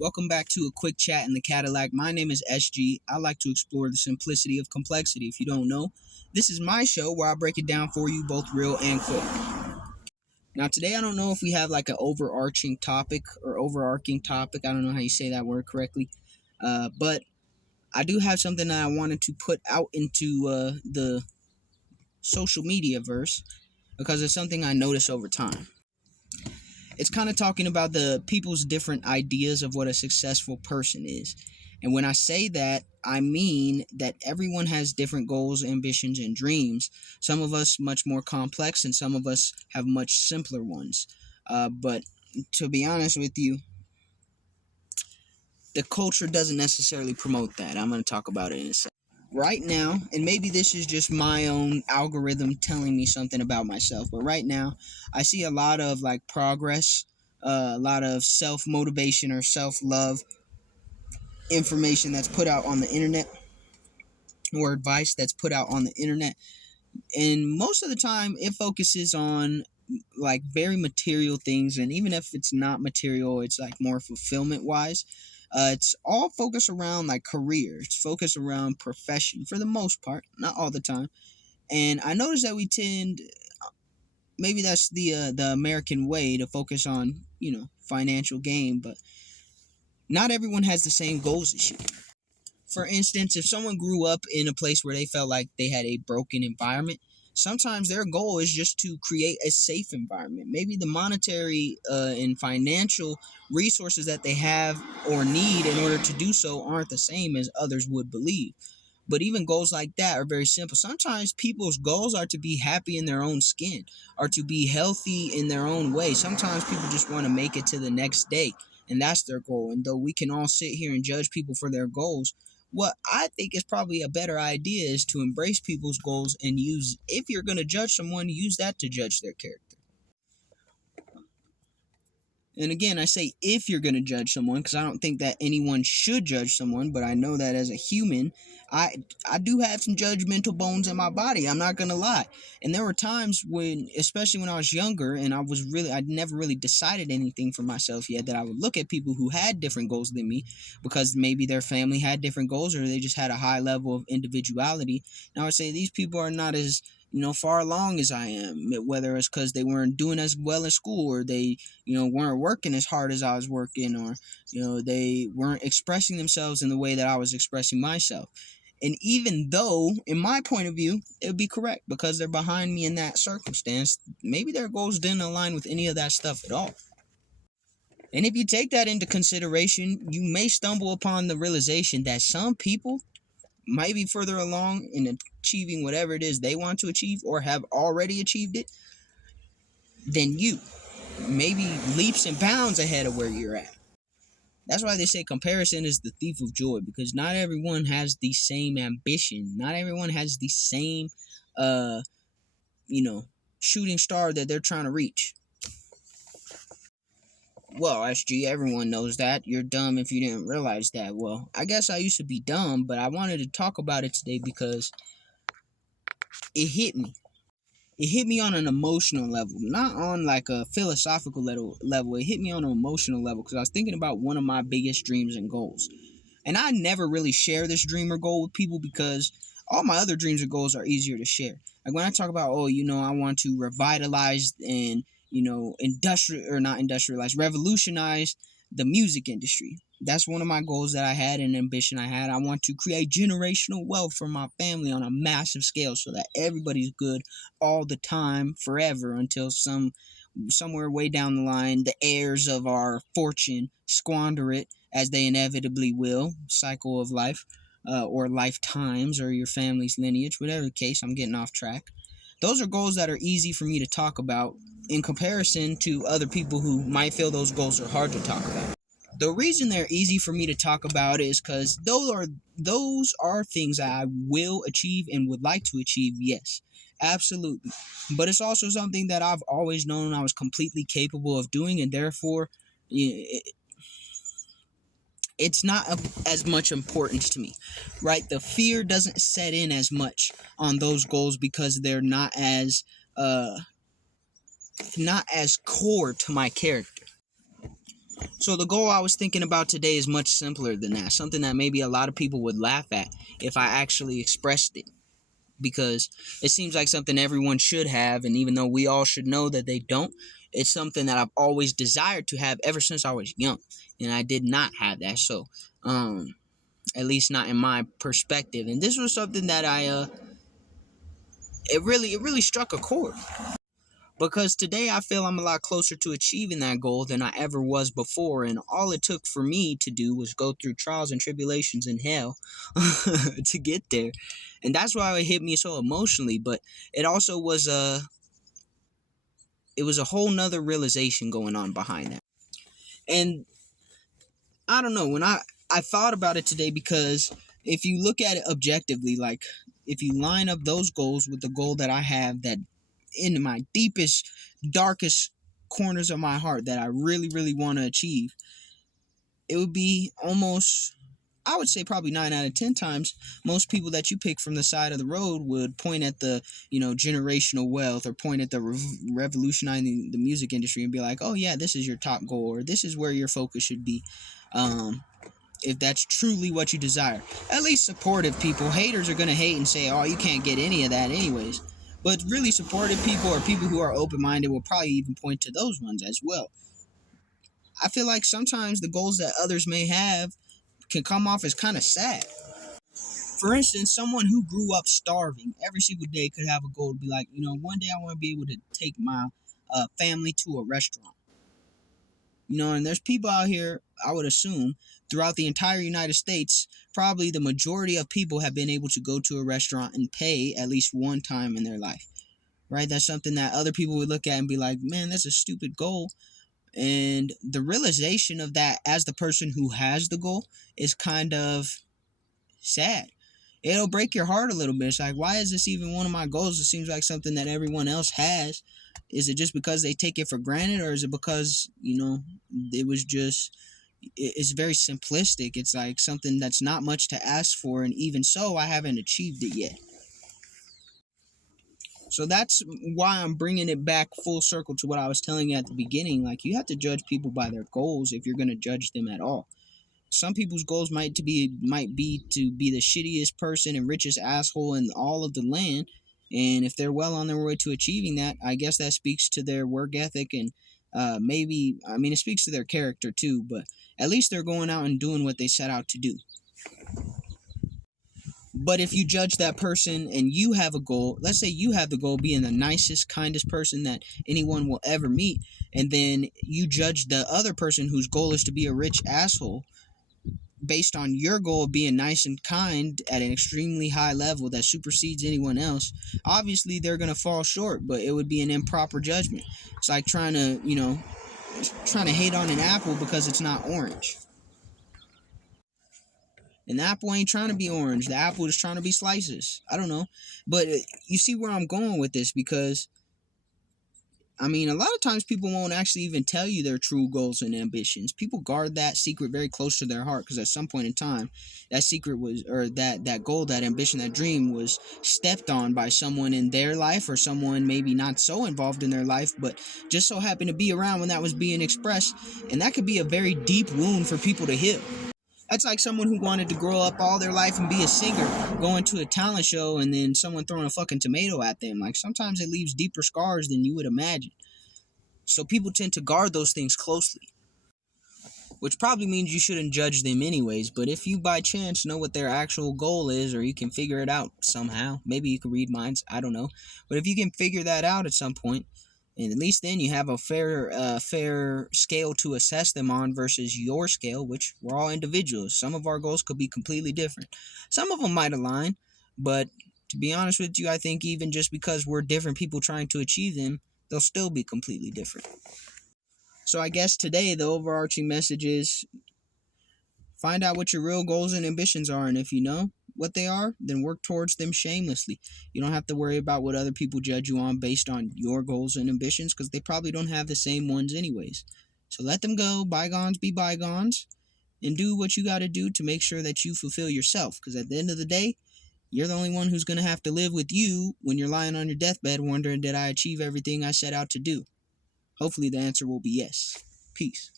Welcome back to a quick chat in the Cadillac. My name is SG. I like to explore the simplicity of complexity. If you don't know, this is my show where I break it down for you both real and quick. Now, today I don't know if we have like an overarching topic or overarching topic. I don't know how you say that word correctly. But I do have something that I wanted to put out into the social media verse because it's something I notice over time. It's kind of talking about the people's different ideas of what a successful person is. And when I say that, I mean that everyone has different goals, ambitions, and dreams. Some of us much more complex, and some of us have much simpler ones. But to be honest with you, the culture doesn't necessarily promote that. I'm going to talk about it in a second. Right now, and maybe this is just my own algorithm telling me something about myself, but right now I see a lot of like progress, a lot of self-motivation or self-love information that's put out on the internet, or advice that's put out on the internet. And most of the time it focuses on like very material things, and even if it's not material, it's like more fulfillment wise. It's all focused around like career. It's focused around profession for the most part, not all the time. And I notice that we tend, maybe that's the American way, to focus on financial gain, but not everyone has the same goals as you. For instance, if someone grew up in a place where they felt like they had a broken environment, sometimes their goal is just to create a safe environment. Maybe the monetary and financial resources that they have or need in order to do so aren't the same as others would believe. But even goals like that are very simple. Sometimes people's goals are to be happy in their own skin, or to be healthy in their own way. Sometimes people just want to make it to the next day, and that's their goal. And though we can all sit here and judge people for their goals, what I think is probably a better idea is to embrace people's goals and use, if you're going to judge someone, use that to judge their character. And again, I say if you're going to judge someone, because I don't think that anyone should judge someone, but I know that as a human, I do have some judgmental bones in my body. I'm not going to lie. And there were times when, especially when I was younger, and I'd never really decided anything for myself yet, that I would look at people who had different goals than me, because maybe their family had different goals, or they just had a high level of individuality. And I would say these people are not as far along as I am, whether it's because they weren't doing as well in school, or they, weren't working as hard as I was working, or, they weren't expressing themselves in the way that I was expressing myself. And even though, in my point of view, it would be correct because they're behind me in that circumstance, maybe their goals didn't align with any of that stuff at all. And if you take that into consideration, you may stumble upon the realization that some people might be further along in achieving whatever it is they want to achieve, or have already achieved it, than you. Maybe leaps and bounds ahead of where you're at. That's why they say comparison is the thief of joy, because not everyone has the same ambition. Not everyone has the same, shooting star that they're trying to reach. Well, SG, everyone knows that. You're dumb if you didn't realize that. Well, I guess I used to be dumb, but I wanted to talk about it today because it hit me. It hit me on an emotional level, not on like a philosophical level. It hit me on an emotional level because I was thinking about one of my biggest dreams and goals. And I never really share this dream or goal with people because all my other dreams and goals are easier to share. Like when I talk about, I want to revitalize and, revolutionize the music industry. That's one of my goals that I had, an ambition I had. I want to create generational wealth for my family on a massive scale so that everybody's good all the time, forever, until somewhere way down the line, the heirs of our fortune squander it, as they inevitably will. Cycle of life, or lifetimes, or your family's lineage, whatever the case. I'm getting off track. Those are goals that are easy for me to talk about in comparison to other people who might feel those goals are hard to talk about. The reason they're easy for me to talk about is because those are things I will achieve and would like to achieve, yes, absolutely. But it's also something that I've always known I was completely capable of doing, and therefore it's not of as much importance to me, right? The fear doesn't set in as much on those goals because they're not as core to my character. So the goal I was thinking about today is much simpler than that. Something that maybe a lot of people would laugh at if I actually expressed it. Because it seems like something everyone should have, and even though we all should know that they don't, it's something that I've always desired to have ever since I was young. And I did not have that. So, at least not in my perspective. And this was something that it really struck a chord. Because today I feel I'm a lot closer to achieving that goal than I ever was before, and all it took for me to do was go through trials and tribulations in hell to get there. And that's why it hit me so emotionally, but it also was a whole nother realization going on behind that. And I don't know, when I thought about it today, because if you look at it objectively, like if you line up those goals with the goal that I have, that in my deepest, darkest corners of my heart that I really, really want to achieve, it would be almost, I would say probably 9 out of 10 times, most people that you pick from the side of the road would point at the, generational wealth, or point at the revolutionizing the music industry and be like, oh yeah, this is your top goal, or this is where your focus should be. If that's truly what you desire. At least supportive people. Haters are going to hate and say, oh, you can't get any of that anyways. But really supportive people, or people who are open-minded, will probably even point to those ones as well. I feel like sometimes the goals that others may have can come off as kind of sad. For instance, someone who grew up starving every single day could have a goal to be like, one day I want to be able to take my family to a restaurant. And there's people out here, I would assume, throughout the entire United States, probably the majority of people have been able to go to a restaurant and pay at least one time in their life, right? That's something that other people would look at and be like, man, that's a stupid goal. And the realization of that as the person who has the goal is kind of sad. It'll break your heart a little bit. It's like, why is this even one of my goals? It seems like something that everyone else has. Is it just because they take it for granted, or is it because, it was just, it's very simplistic. It's like something that's not much to ask for, and even so, I haven't achieved it yet. So that's why I'm bringing it back full circle to what I was telling you at the beginning. Like, you have to judge people by their goals if you're going to judge them at all. Some people's goals might be to be the shittiest person and richest asshole in all of the land. And if they're well on their way to achieving that, I guess that speaks to their work ethic, and it speaks to their character too, but at least they're going out and doing what they set out to do. But if you judge that person and you have a goal, let's say you have the goal of being the nicest, kindest person that anyone will ever meet, and then you judge the other person whose goal is to be a rich asshole based on your goal of being nice and kind at an extremely high level that supersedes anyone else, obviously they're going to fall short, but it would be an improper judgment. It's like trying to hate on an apple because it's not orange. An apple ain't trying to be orange. The apple is trying to be slices. I don't know. But you see where I'm going with this, because a lot of times people won't actually even tell you their true goals and ambitions. People guard that secret very close to their heart, because at some point in time, that secret was, or that goal, that ambition, that dream was stepped on by someone in their life, or someone maybe not so involved in their life, but just so happened to be around when that was being expressed. And that could be a very deep wound for people to heal. That's like someone who wanted to grow up all their life and be a singer, going to a talent show, and then someone throwing a fucking tomato at them. Like, sometimes it leaves deeper scars than you would imagine. So people tend to guard those things closely, which probably means you shouldn't judge them anyways. But if you by chance know what their actual goal is, or you can figure it out somehow, maybe you can read minds, I don't know. But if you can figure that out at some point, and at least then you have a fair scale to assess them on versus your scale, which we're all individuals. Some of our goals could be completely different. Some of them might align, but to be honest with you, I think even just because we're different people trying to achieve them, they'll still be completely different. So I guess today the overarching message is, find out what your real goals and ambitions are, and if you know what they are, then work towards them shamelessly. You don't have to worry about what other people judge you on based on your goals and ambitions, because they probably don't have the same ones anyways. So let them go, bygones be bygones, and do what you got to do to make sure that you fulfill yourself, because at the end of the day, you're the only one who's going to have to live with you when you're lying on your deathbed wondering, did I achieve everything I set out to do? Hopefully the answer will be yes. Peace.